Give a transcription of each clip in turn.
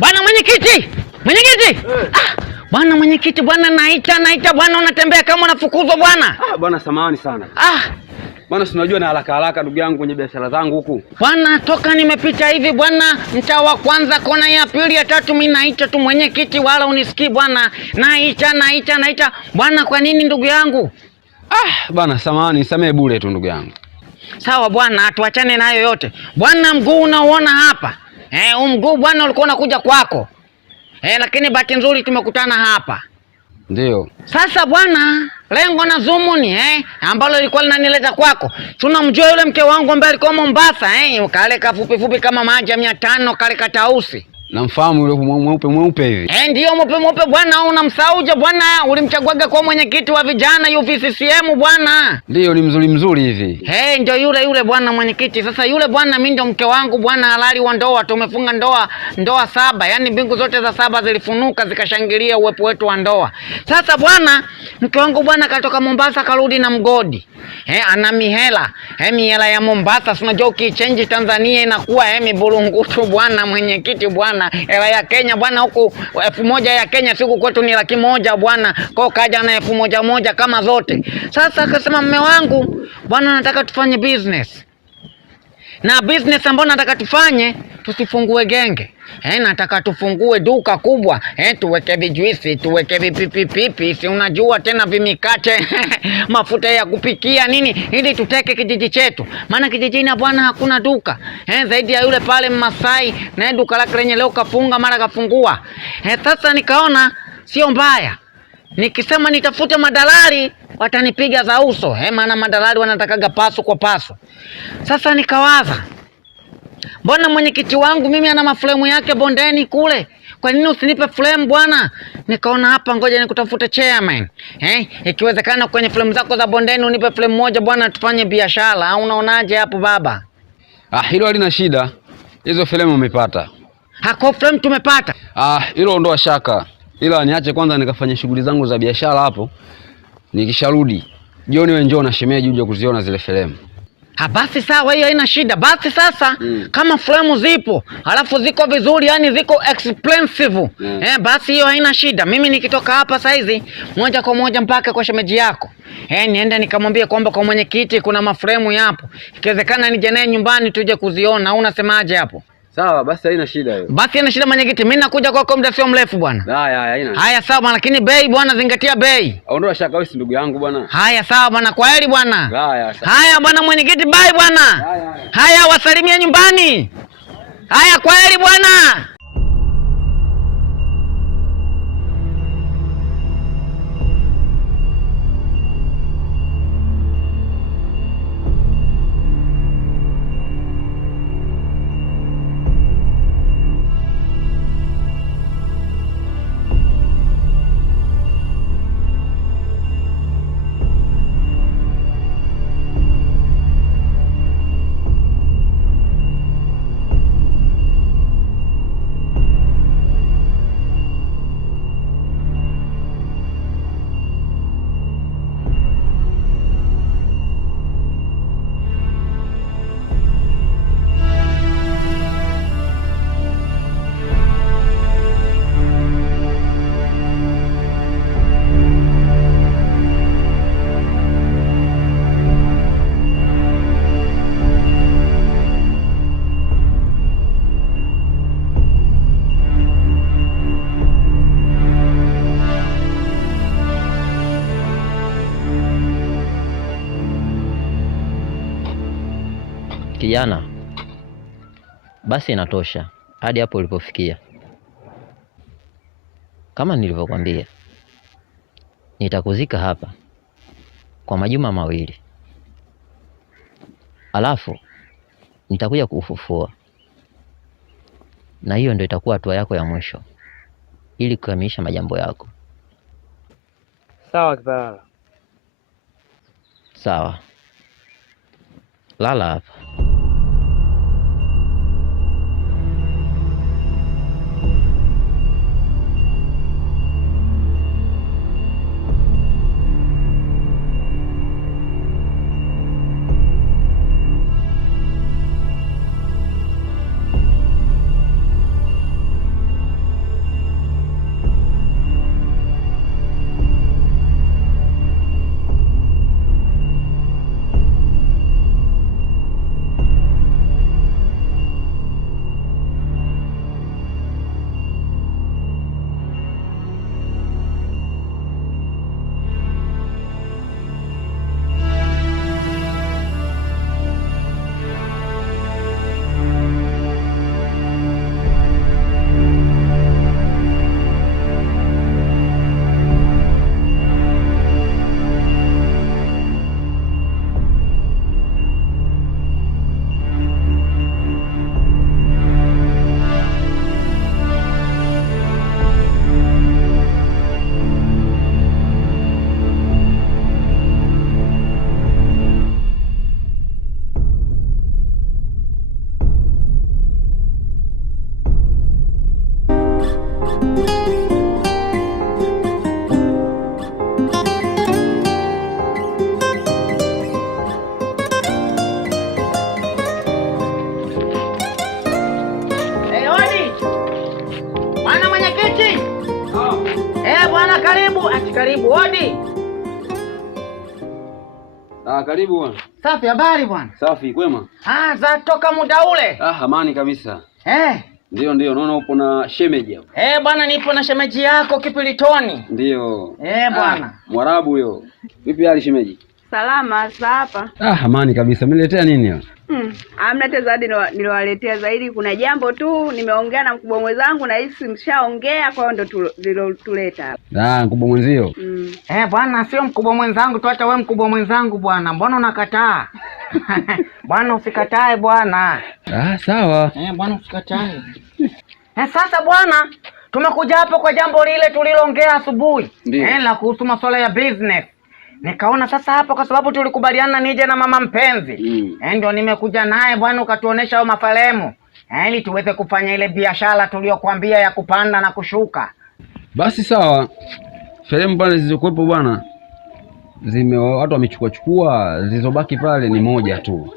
Bwana mwenyekiti! Mwenyekiti! Bwana mwenyekiti, bwana naita bwana, unatembea kama unafukuzwa bwana. Bwana samahani sana. Bwana si unajua na haraka ndugu yangu kwenye biashara zangu huku. Bwana toka nimepita hivi bwana, mtaa wa kwanza kona ya pili ya tatu, mimi naita tu mwenyekiti, wala unisikii bwana. Naita. Bwana kwa nini ndugu yangu? Bwana samahani, nisamee bure tu ndugu yangu. Sawa bwana, tuachane nayo yote. Bwana mguu unaoona hapa. Mguu bwana ulikuwa unakuja kwako. Lakini bahati nzuri tumekutana hapa. Ndio. Sasa bwana, lengo na dhumuni ambalo lilikuwa linanileta kwako. Tunamjua yule mke wangu ambaye alikuwa Mombasa, kale kafupi kama maji ya 500, kale katausi. Namfahamu yule mweupe hivi. Ndio mweupe bwana, unamsauja bwana, ulimchaguaga kwa mwenyekiti wa vijana UVCCM bwana. Ndio, ni mzuri hivi. Ndio yule bwana mwenyekiti. Sasa yule bwana mimi ndio mke wangu bwana, halali wa ndoa. Tumefunga ndoa 7, yani mbingu zote za 7 zilifunuka zikashangilia uwepo wetu wa ndoa. Sasa bwana, mke wangu bwana katoka Mombasa karudi na mgodi. Ana mihela. Mihela ya Mombasa, unajua ukichange Tanzania inakuwa miburungutu bwana mwenyekiti bwana. Hela ya Kenya bwana, huku 1000 ya Kenya, siku kwetu ni 100,000 bwana. Kwa kaja na 1,000 kama zote. Sasa akasema mume wangu bwana, nataka tufanye business. Na business ambayo nataka tufanye, tusifungue genge. Nataka tufungue duka kubwa. Tuweke vijuisi, tuweke vipipipipi, si unajua tena vimikate, mafuta ya kupikia nini, ili tuteke kijiji chetu. Maana kijijini bwana hakuna duka. Zaidi ya yule pale Masai, na duka lake lenye leo kafunga mara kafungua. Sasa nikaona sio mbaya. Nikisema nitafute madalali, watanipiga za uso. Maana madalali wanatakaga paso kwa paso. Sasa nikawaza, mbona mwenyekiti wangu mimi ana maflemu yake bondeni kule, kwa nini usinipe flame bwana? Nikaona hapa ngoja nikutafute chairman. Ikiwezekana kwenye flame zako za bondeni unipe flame moja bwana, tufanye biashara. Au unaonaje hapo baba? Hilo halina shida. Hizo flame umepata. Hako flame tumepata. Hilo ondoa shaka. Ila niache kwanza nikafanya shughuli zangu za biashara hapo. Nikisharudi, jioni wewe njoo na shemeji uje kuziona zile flame. Basi sawa, hiyo haina shida. Basi sasa kama flame zipo, alafu ziko vizuri, yani ziko expensive. Basi hiyo haina shida. Mimi nikitoka hapa saizi moja kwa moja mpaka kwa shemeji yako. Niende nikamwambie kwamba kwa mwenyekiti kuna mafremu yapo. Ikiwezekana nije naye nyumbani tuje kuziona. Au unasemaje hapo? Sawa, basi haina shida hiyo. Basi haina shida mwenyekiti. Mimi nakuja kwako muda sio mrefu bwana. Haya sawa, lakini bei bwana, zingatia bei. Ondoa shaka, wewe si ndugu yangu bwana. Haya sawa bwana, kwaheri bwana. Haya bwana mwenyekiti, bye bwana. Haya wasalimia nyumbani. Haya kwaheri bwana. Kijana, basi inatosha hadi hapo ulipofikia. Kama nilivyokuambia, nitakuzika hapa kwa majuma 2. Alafu nitakuja kukufufua. Na hiyo ndio itakuwa hatua yako ya mwisho ili kukamilisha majambo yako. Sawa Kipalala. Sawa. Lala hapa. Safi, karibu. Hodi. Karibu bwana. Safi, habari bwana? Safi, kwema? Za toka muda ule. Amani kabisa. Ndio, naona upo na shemeji hapo. Bwana, nipo na shemeji yako Kipilitoni. Ndio. Bwana. Mwarabu huyo. Vipi hali shemeji? Salama, za hapa. Amani kabisa. Umeniletea nini hapa? Hamna tena zaidi niliwaletea zaidi, kuna jambo tu nimeongea na mkubwa mwenzangu na hisi mshaongea, kwa hiyo ndo tuleta hapa. Mkubwa mwenzio? Bwana, sio mkubwa mwenzangu tu, hata wewe mkubwa mwenzangu bwana. Mbona unakataa? Bwana, usikatae bwana. Sawa. Bwana, usikatae. Sasa bwana, tumekuja hapo kwa jambo lile tuliloongea asubuhi. La kuhusu masuala ya business. Nikaona sasa hapa kwa sababu tulikubaliana nije na mama mpenzi. Ndio nimekuja naye bwana, ukatuonesha hao mafaremu. Ili tuweze kufanya ile biashara tuliyokuambia ya kupanda na kushuka. Basi sawa. Faremu pale zilizokuwepo bwana, watu wamechukua, zilizobaki pale ni moja tu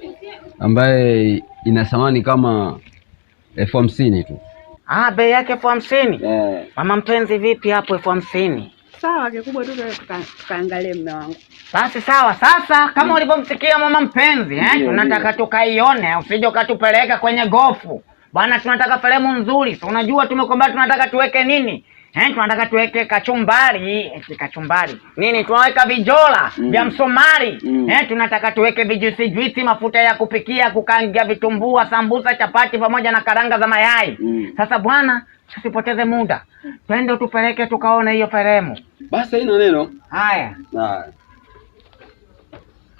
ambaye ina thamani kama 50,000 tu. Bei yake 50,000? Mama mpenzi, vipi hapo 50,000? Sawa, kikubwa tu tukaangalie mume wangu. Basi sawa. Sasa kama ulivyomsikia mama mpenzi, tunataka tukaione, usije ukatupeleka kwenye gofu. Bwana, tunataka faremu nzuri. Unajua tumekwambia tunataka tuweke nini? Tunataka tuweke kachumbari. Kachumbari nini? Tunaweka vijola vya Msomali. Tunataka tuweke vijuisi, mafuta ya kupikia, kukangia vitumbua, sambusa, chapati pamoja na karanga za mayai. Sasa bwana, tusipoteze muda, twende tupeleke tukaone hiyo faremu. Basi haina neno. Haya.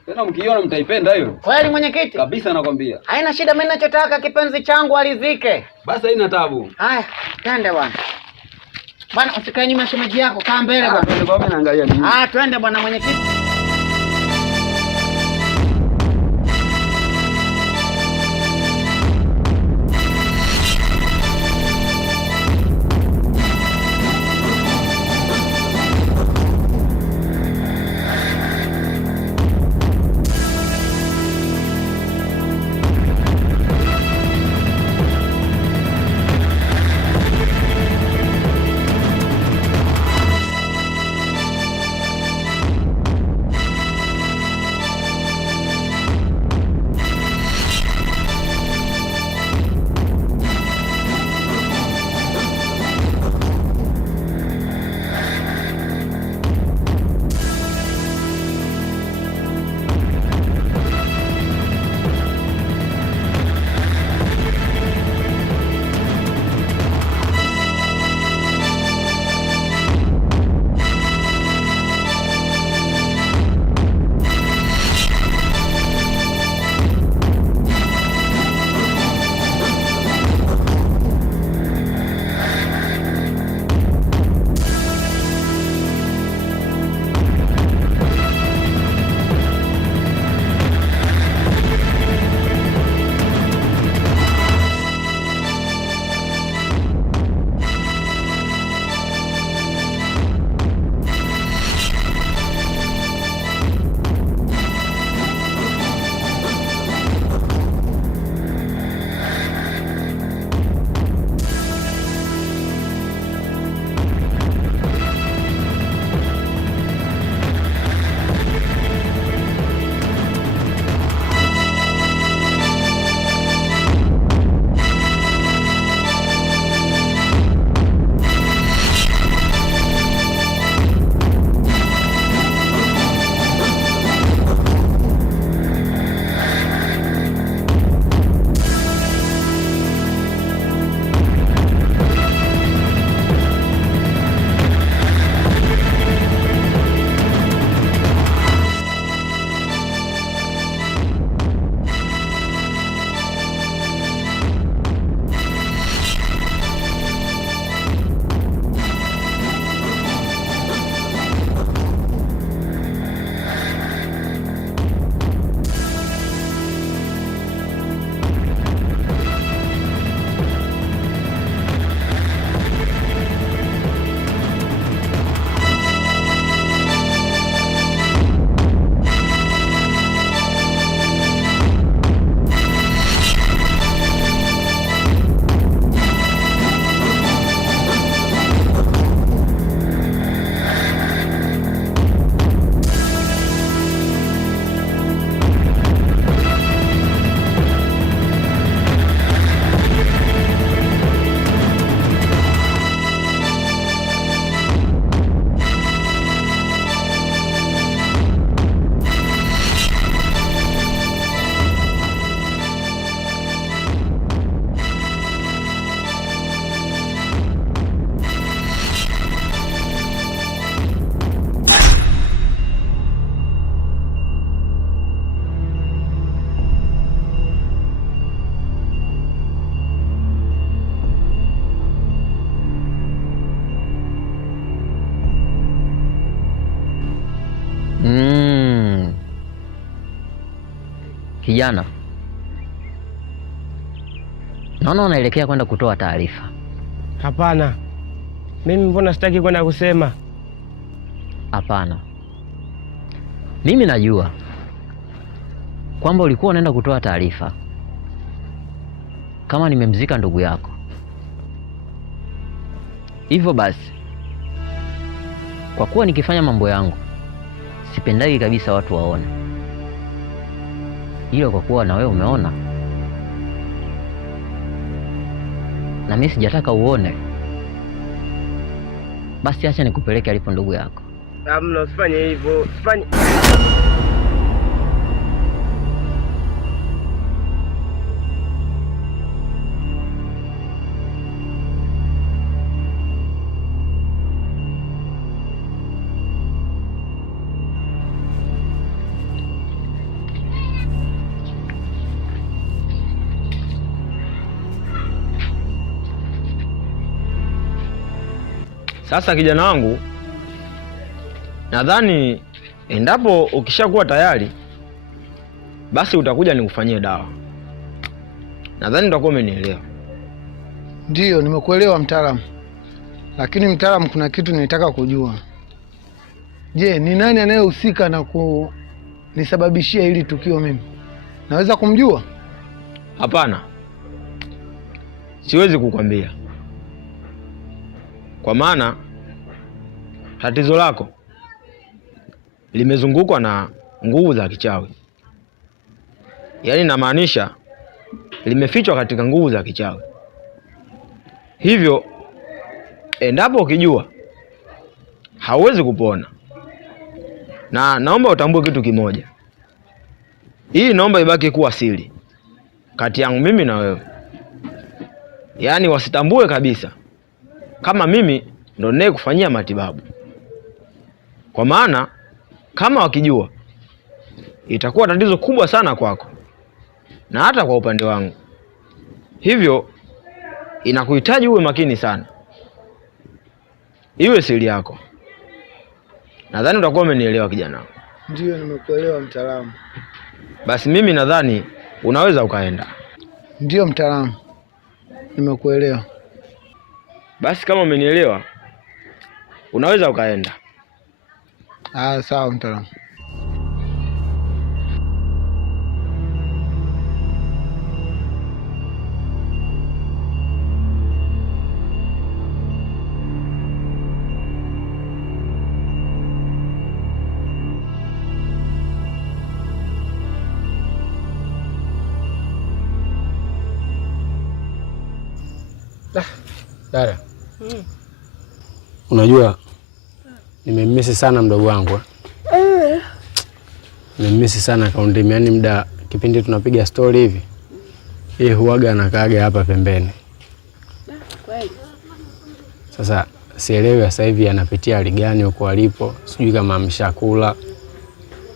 Tena mkiona mtaipenda hiyo. Kweli mwenyekiti? Kabisa nakwambia. Haina shida, mimi ninachotaka kipenzi changu alizike. Basi haina tabu. Haya, twende bwana. Bwana, usikae nyuma shemeji yako, kaa mbele bwana. Twende kwa mimi naangalia nini. Twende bwana mwenyekiti. Kijana, naona unaelekea kwenda kutoa taarifa. Hapana, mimi mbona sitaki kwenda kusema. Hapana, mimi najua kwamba ulikuwa unaenda kutoa taarifa kama nimemzika ndugu yako. Hivyo basi, kwa kuwa nikifanya mambo yangu sipendagi kabisa watu waone, ila kwa kuwa na wewe umeona na mimi sijataka uone, basi acha nikupeleke alipo ndugu yako. Hamna, usifanye hivyo, usifanye. Sasa kijana wangu, nadhani endapo ukishakuwa tayari basi utakuja nikufanyie dawa. Nadhani utakuwa umenielewa. Ndiyo, nimekuelewa mtaalamu. Lakini mtaalamu, kuna kitu nilitaka kujua. Je, ni nani anayehusika na kunisababishia hili tukio mimi? Naweza kumjua? Hapana, siwezi kukwambia, kwa maana tatizo lako limezungukwa na nguvu za kichawi. Yaani namaanisha limefichwa katika nguvu za kichawi. Hivyo endapo ukijua hauwezi kupona. Na naomba utambue kitu kimoja. Hii naomba ibaki kuwa siri kati yangu mimi na wewe. Yaani wasitambue kabisa kama mimi ndo ninaye kufanyia matibabu. Kwa maana kama wakijua itakuwa tatizo kubwa sana kwako na hata kwa upande wangu. Hivyo inakuhitaji uwe makini sana, iwe siri yako. Nadhani utakuwa umenielewa kijana. Ndiyo, nimekuelewa mtaalamu. Basi mimi nadhani unaweza ukaenda. Ndiyo mtaalamu, nimekuelewa. Basi kama umenielewa unaweza ukaenda. Sawa mtaalamu. Dada, unajua nimemmisi sana mdogo wangu. Nimemmisi sana kaundimi, yaani muda kipindi tunapiga story hivi yeye huaga anakaaga hapa pembeni. Kweli. Sasa sielewi sasa hivi anapitia hali gani huko alipo, sijui kama ameshakula,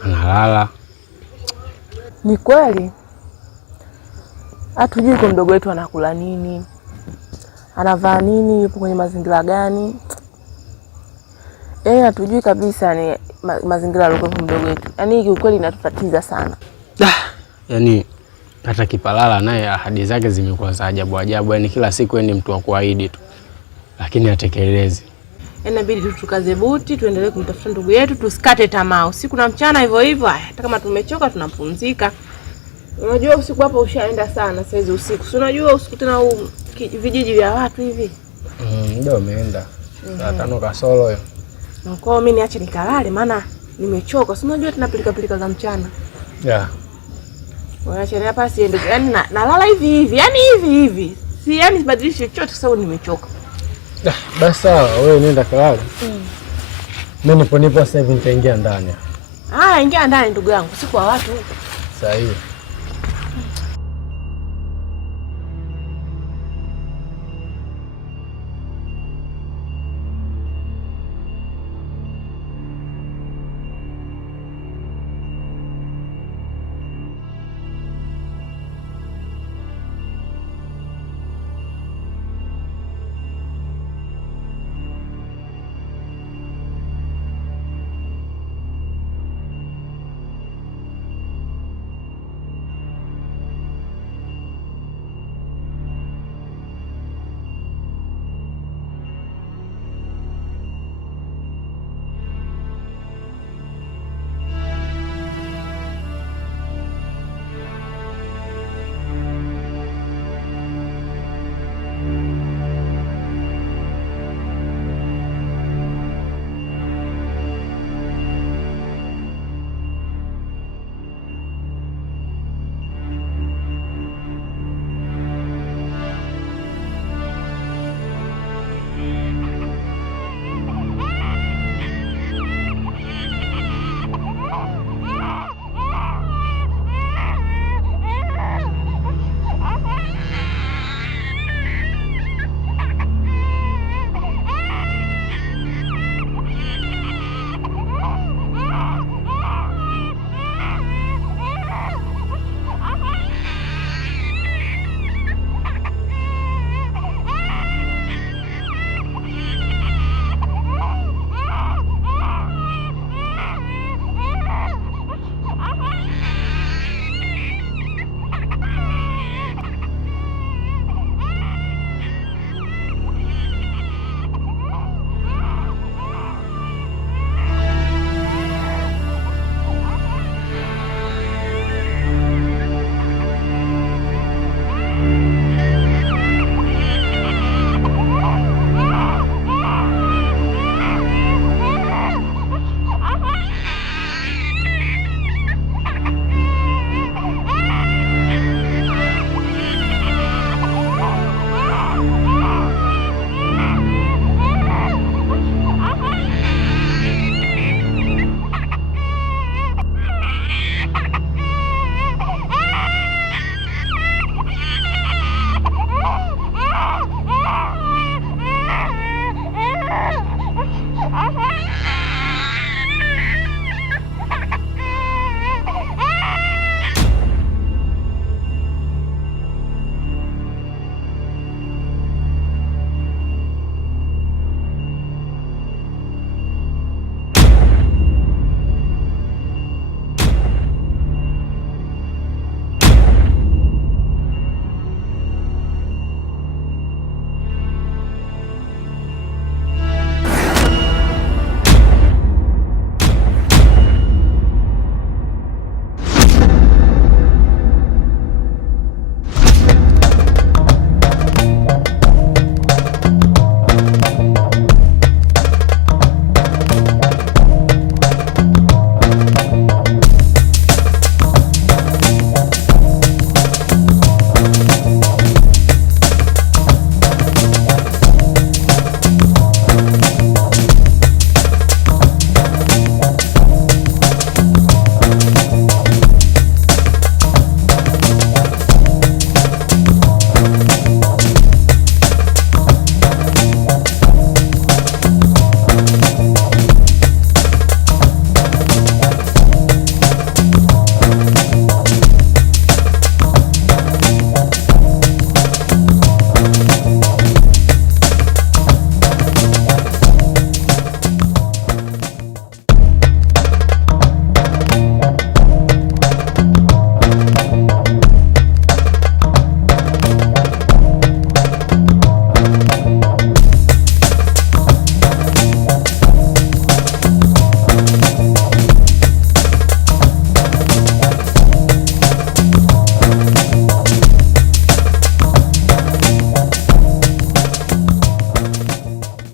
analala. Ni kweli hatujui kwa mdogo wetu anakula nini, anavaa nini, yupo kwenye mazingira gani. Hatujui kabisa ni mazingira aliyokuwa mdogo wetu. Yaani kiukweli inatutatiza sana. Yaani hata Kipalala naye ahadi zake zimekuwa za ajabu ajabu. Yaani kila siku ni mtu wa kuahidi tu, lakini hatekelezi. Inabidi tukaze buti, tuendelee kumtafuta ndugu yetu, tusikate tamaa. Usiku na mchana hivyo hivyo. Hata kama tumechoka tunapumzika. Unajua usiku hapo ushaenda sana saizi usiku. Si unajua usiku tena vijiji vya watu hivi. Ndio umeenda. Saa 5 kasoro hiyo. Kwa hiyo mimi niache nikalale maana nimechoka. Si unajua tunapilika za mchana. Yeah. Waacha hapa siende. Yaani nalala hivi hivi. Yaani hivi hivi. Si yaani sibadilishi chochote kwa sababu nimechoka. Basi sawa, wewe nenda kalale. Mimi nipo sasa hivi nitaingia ndani. Ingia ndani ndugu yangu. Siku wa watu. Sahihi.